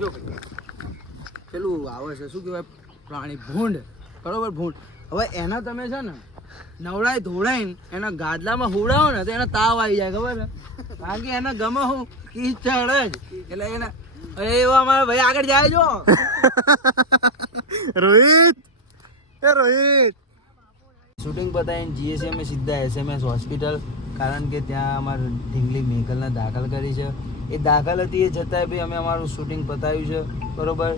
જો પેલું આવે છે શું કહેવાય પ્રાણી ભૂંડ, બરોબર ભૂંડ. હવે એના તમે છે ને નવડાય ધોવડાઈને એના ગાદલામાં હુવડાવો ને તો એને તાવ આવી જાય, ખબર ને? કારણ કે એને ગમે હું કીચડ જ એટલે એને એવા અમારા ભાઈ આગળ જાય જો. રોહિત શૂટિંગ પતાવીને જીએસએમ સીધા SMS હોસ્પિટલ, કારણ કે ત્યાં અમારે ઢીંગલી મેકલને દાખલ કરી છે. એ દાખલ હતી એ છતાંય બી અમે અમારું શૂટિંગ પતાવ્યું છે, બરોબર.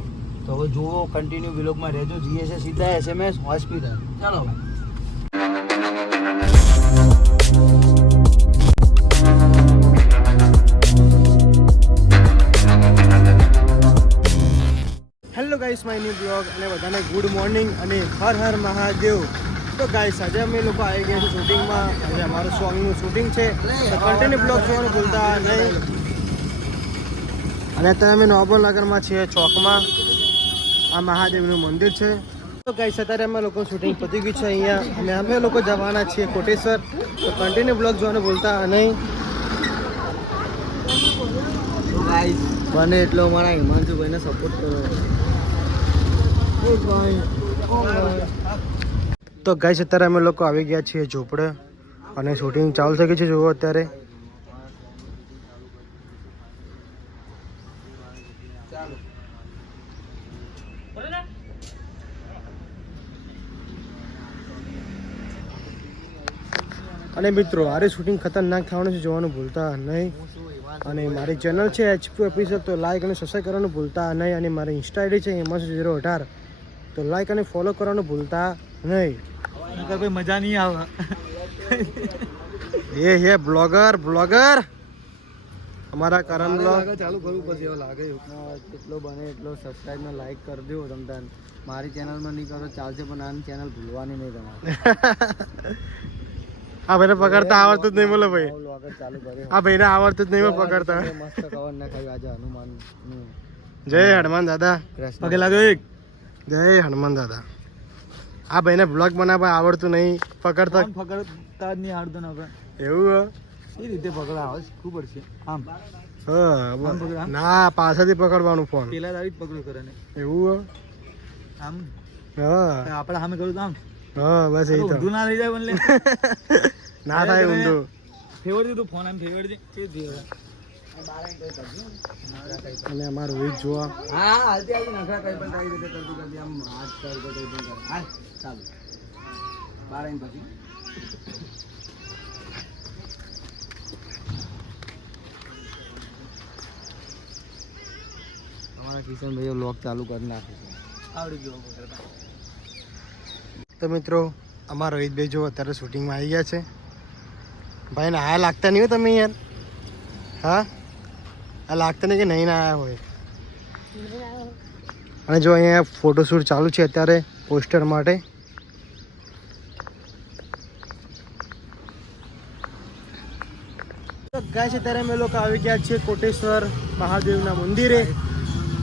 તો હવે જુઓ, કન્ટિન્યુ વિલોગમાં રહેજો. જીએસએ સીધા SMS હોસ્પિટલ. ચાલો ભાઈ. Hello guys, my new blog અને બધાને ગુડ મોર્નિંગ અને હર હર મહાદેવ. તો ગાઈસ આજે અમે લોકો આવી ગયા છે શૂટિંગમાં. આજે અમારું સોંગનું શૂટિંગ છે, તો કન્ટિન્યુ બ્લોગ જોવાનું ભૂલતા નહીં. અને અત્યારે અમે નોબલનગરમાં છીએ, ચોકમાં. આ મહાદેવનું મંદિર છે. તો ગાઈસ અત્યારે અમે લોકો શૂટિંગ પતી ગયું છે અહીંયા, અને અમે લોકો જવાના છીએ કોટેશ્વર. તો કન્ટિન્યુ બ્લોગ જોવાનું ભૂલતા નહીં. તો ગાઈસ બને એટલો અમારા હિમાંશુભાઈને સપોર્ટ કરો. તો ગાઈસ અત્યારે અમે લોકો આવી ગયા છીએ ઝોપડે, અને શૂટિંગ ચાલુ થઈ ગઈ છે. જુઓ અત્યારે અને મિત્રો આરે શૂટિંગ ખતરનાક થવાનું છે, જોવાનું ભૂલતા નહીં. અને મારી ચેનલ છે HP ઓફિશિયલ, તો લાઈક અને સબસ્ક્રાઈબ કરવાનું ભૂલતા નહીં. અને મારી ઇન્સ્ટા આઈડી છે હિમાંશુ018, તો લાઈક અને ફોલો કરવાનું ભૂલતા નહીં. નકર કોઈ મજા નહીં આવે. એ બ્લોગર અમારા કરમ બ્લોગ ચાલુ કરવું પછી એવું લાગે. જેટલો બને એટલો સબસ્ક્રાઈબ ને લાઈક કરી દો. તમને મારી ચેનલમાં નહીં કરો ચાલશે, પણ આની ચેનલ ભૂલવાની નહીં તમારે. આ ભાઈને પકડતા આવડતું જ નહીં. બોલો ભાઈ, ચાલુ કરે. આ ભાઈને આવડતું જ નહીં પકડતા. મસ્ત કવર ના ખાઈ આજે હનુમાન. જય હનુમાન દાદા. પગે લાગો. જય હનુમાન દાદા. આ ભાઈને બ્લોગ બનાવવા આવડતું નહીં, પકડતા પકડતા જ નહીં આવડતું ને. એવું એ રીતે પકડા આવે ખૂબ પડશે. આમ ના, પાછળથી પકડવાનું ફોન. પેલા દાવી જ પકડો કરે ને. એવું આમ હા, આપણે સામે કરું તો આમ. હા બસ એ તો ઊંધું ના લઈ જાય બનલે. ના થાય ઊંધું. ફેવર દે તું ફોન આમ ફેવર દે. અને અમારું રોહિત જોવા. હા હાલતી આવી નખરા કઈ પણ તારી રીતે કરતી આમ હાથ કર તો કઈ પણ કર. હાલ ચાલુ 12 પછી. અમારા કિશન ભાઈઓ લોક ચાલુ કરી નાખે છે. આવડી ગયો. તો મિત્રો અમારા રોહિતભાઈ જો અત્યારે શૂટિંગમાં આવી ગયા છે. ભાઈ ના આયા લાગતા નહીં હો તમે યાર. હા, આ લાગતા નહીં કે નહીં ના આવ્યા હોય. અને જો અહીંયા ફોટોશૂટ ચાલુ છે અત્યારે પોસ્ટર માટે. ગાઈસ અત્યારે અમે લોકો આવી ગયા છીએ કોટેશ્વર મહાદેવના મંદિરે,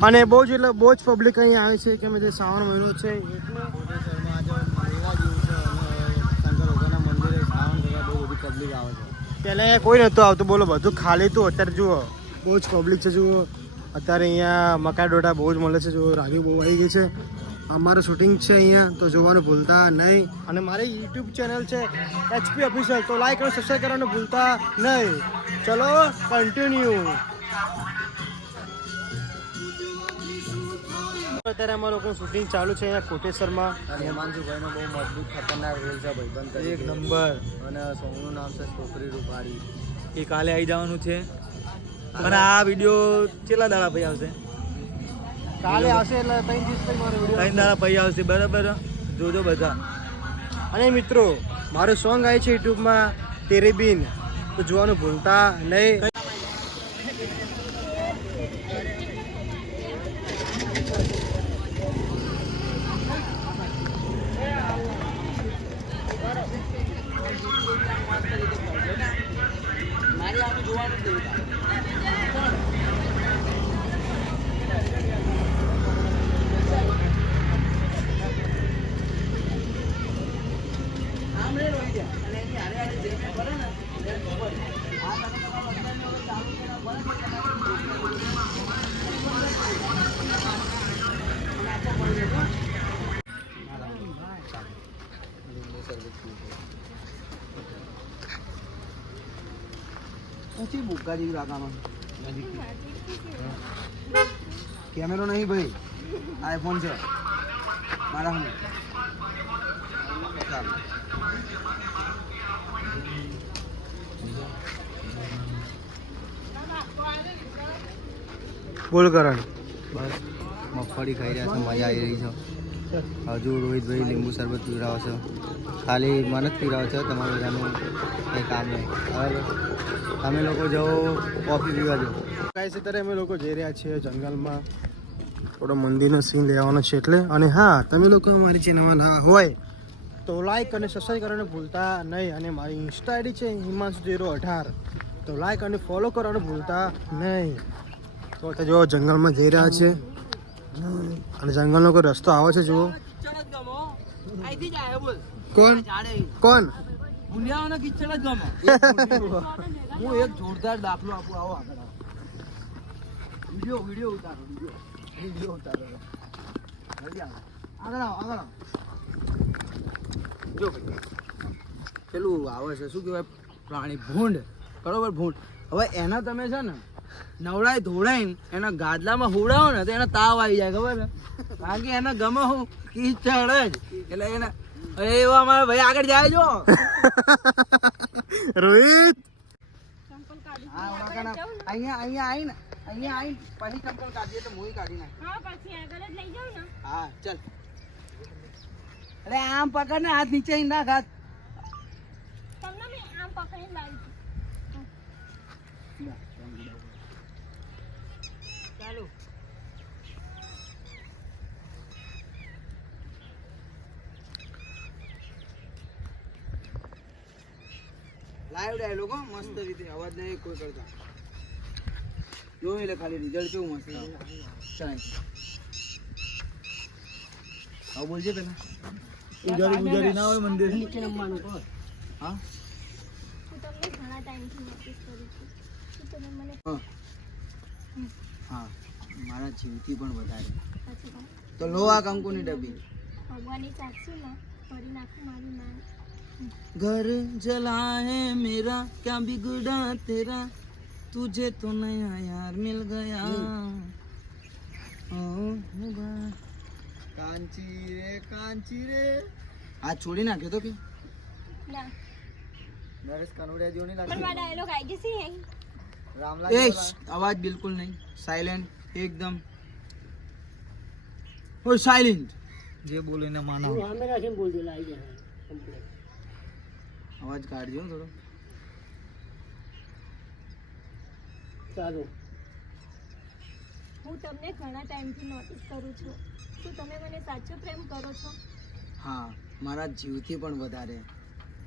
અને બહુ જ પબ્લિક અહીંયા આવે છે, કેમ કે શ્રાવણ મહિનો છે એટલે. પહેલાં અહીંયા કોઈ નહોતું આવતું, બોલો બધું ખાલી હતું. અત્યારે જુઓ બહુ જ પબ્લિક છે. જુઓ અત્યારે અહીંયા મકાઈ ડોટા બહુ જ મળે છે. જુઓ રાગી બહુ આવી ગઈ છે. અમારું શૂટિંગ છે અહીંયા, તો જોવાનું ભૂલતા નહીં. અને મારી યુટ્યુબ ચેનલ છે HP ઓફિશિયલ, તો લાઈક અને સબસ્ક્રાઈબ કરવાનું ભૂલતા નહીં. ચલો કન્ટિન્યુ. અત્યારે અમારા લોકો શૂટિંગ ચાલુ છે અહીંયા કોટેશ્વરમાં. હિમાંશુભાઈનો બહુ મજબૂત ખતરનાક રોલ છે ભાઈબંધ તરીકે. એક નંબર. અને સોંગનું નામ છે છોકરી રૂપાળી. એ કાલે આવી જવાનું છે. અને આ વિડીયો કેટલા દાડા પછી આવશે? કાલે આવશે એટલે 3 દિવસ પછી મારો વિડીયો 3 દાડા પછી આવશે, બરાબર. જોજો બધા. અને મિત્રો મારું સોંગ આવે છે યુટ્યુબમાં તેરે બિન, તો જોવાનું ભૂલતા નહીં. મારી આનું જોવાનું જ નહીં. આમ રે રોઈ ગયા અને એની હારે હારે જે મેં કરે ને ખબર આ તમે તમારા ચાલુ કર્યા બરાબર. ચી ભૂકા જેવી રાખામાં કેમેરો નહીં ભાઈ, આઈફોન છે મારા હું. ચાલો બોલ કરણ. બસ મગફળી ખાઈ રહ્યા છે, મજા આવી રહી છે. હજુ રોહિતભાઈ લીંબુ શરબત પીવડાવો છો, ખાલી મને જ પીવડાવો છો, તમારું બધાનું કંઈ કામ નહીં. બરાબર, તમે લોકો જાઓ કોફી પીવા જાઓ. કાંઈ છે ત્યારે અમે લોકો જઈ રહ્યા છીએ જંગલમાં, થોડો મંદિરનો સીન લેવાનો છે એટલે. અને હા, તમે લોકો મારી ચેનલમાં ના હોય તો લાઈક અને સબસ્ક્રાઈબ કરવાનું ભૂલતા નહીં. અને મારી ઇન્સ્ટા આઈડી છે himanshu018, તો લાઈક અને ફોલો કરવાનું ભૂલતા નહીં. તો અત્યારે જો જંગલમાં જઈ રહ્યા છે અને જંગલનો કોઈ રસ્તો આવે છે જુઓ. કોણ કોણ કિચડ જ ગમે. હું એક જોરદાર દાખલો આપું, આવો આગળ આવો. વિડીયો ઉતારો, વિડીયો ઉતારો. જલ્દી આવો, આગળ આવો, આગળ આવો. જો ભાઈ પેલું આવે છે શું કહેવાય પ્રાણી, ભૂંડ. બરોબર, ભૂંડ. હવે એના તમે છે ને નવડાય ધોડાઈને એના ગાદલામાં હુડાવો ને તો એને તાવ આવી જાય, ખબર ને? કારણ કે એને ગમે હું કીચડ જ. એટલે એને એવા અમારા ભાઈ આગળ જાય જો રોહિત. હા, અહીંયા આવીને પછી ચંપલ કાઢીએ તો મોઈ કાઢી નાખ. હા ચાલ. અરે આમ પકડ ને, હાથ નીચે નાખ, હાથ. ચાલો લાઈવ ડાયલોગ મસ્ત રીતે, અવાજ નહીં કોઈ કરતા. જોઈ લે ખાલી રિઝલ્ટ કેવું મસ્ત. ચાલ હવે બોલજે પેલા. પૂજારી ના હોય મંદિર નીચે નમવાનું. હા હા, મારા જીવથી પણ વધારે. તો લો આ કંકુની ડબ્બી. ઘર જલા હે મેરા ક્યાં બિગડા તેરા, તુझे तो नया यार मिल गया. કાંચી રે આ છોડી નાખ્યો તો કે નરેશ કનોડિયા જેવો નહીં લાગે. અવાજ બિલકુલ નહીં, સાયલેન્ટ એકદમ. ઓ સાયલેન્ટ, જે બોલે ને માનો. અવાજ કાઢજો થોડો. ચાલો. હું તમને ઘણા ટાઈમથી નોટિસ કરું છું. શું તમે મને સાચો પ્રેમ કરો છો? હા, મારા જીવથી પણ વધારે.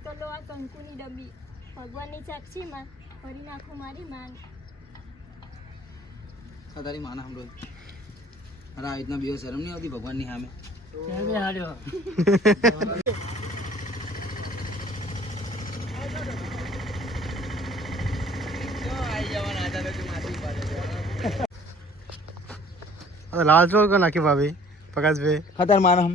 તો લો આ કંકુની ડબ્બી, ભગવાનની સાક્ષીમાં ભરી નાખો મારી માન. તારી માના સાંભળો. અરે આ રીતના બે શરમ નહીં આવતી ભગવાનની સામે? લાલ ચોળ કો નાખી ભાભી પ્રકાશભાઈ. ખતર મારા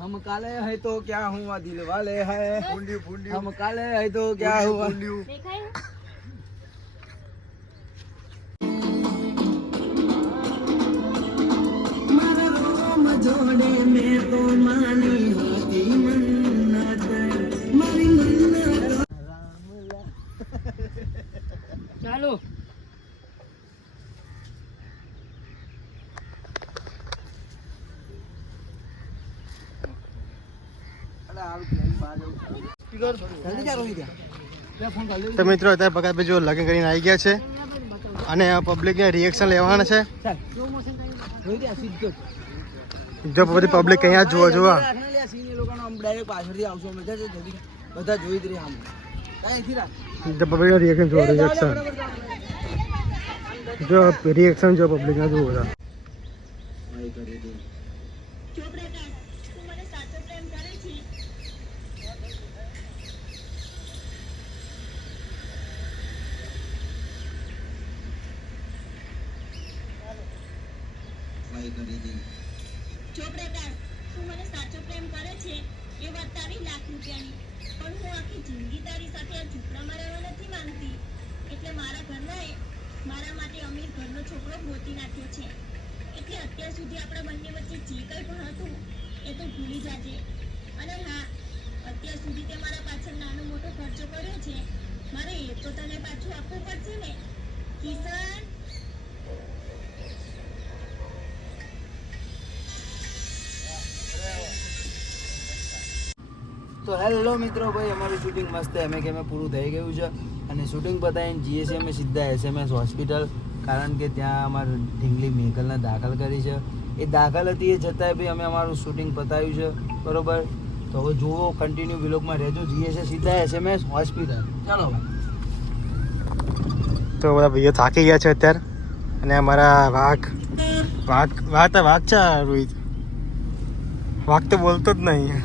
हम काले है तो क्या हुआ दिल वाले है, हम काले है तो क्या हुआ. દેખાય मारा रोम जोड़े में तो मानी होती मन्नत, मारी मन्नत. ચાલો. તો મિત્રો અત્યારે પ્રકાશભાઈ જો લગ્ન કરીને આવી ગયા છે અને પબ્લિકને રિએક્શન લેવાના છે. જો બધી પબ્લિક અહીંયા જોવા જોવા બધા જોઈ જ રહ્યા. પબ્લિક રિએક્શન જો રિએક્શન જો પબ્લિક ના જોવો બધા. ચોપડેદાર તું મને સાચો પ્રેમ કરે છે? એ વાત તારી લાખ રૂપિયાની, પણ હું આખી જિંદગી તારી સાથે આ ઝૂંપડામાં રહેવા નથી માંગતી. એટલે મારા ઘરનાએ મારા માટે અમીર ઘરનો છોકરો ગોતી નાખ્યો છે. એટલે અત્યાર સુધી આપણા બંને વચ્ચે જે કંઈ પણ હતું એ તો ભૂલી જાજે. અને હા, અત્યાર સુધી તે મારા પાછળ નાનો મોટો ખર્ચો કર્યો છે, મારે એ તો તને પાછું આપવું પડશે ને કિશન. તો હેલો મિત્રો, ભાઈ અમારું શૂટિંગ મસ્ત એમ પૂરું થઈ ગયું છે અને શૂટિંગ પતાવીને જઈએ છીએ અમે સીધા SMS હોસ્પિટલ, કારણ કે ત્યાં અમારે ઢીંગલી મેકલને દાખલ કરી છે. એ દાખલ હતી એ છતાંય બી અમે અમારું શૂટિંગ પતાવ્યું છે, બરોબર. તો હવે જુઓ, કન્ટિન્યુ વિલોગમાં રહેજો. જઈએ છીએ સીધા SMS હોસ્પિટલ. ચાલો તો બધા ભાઈઓ થાકી ગયા છે અત્યારે, અને અમારા વાઘ છે રોહિત. વાઘ તો બોલતો જ નહીં.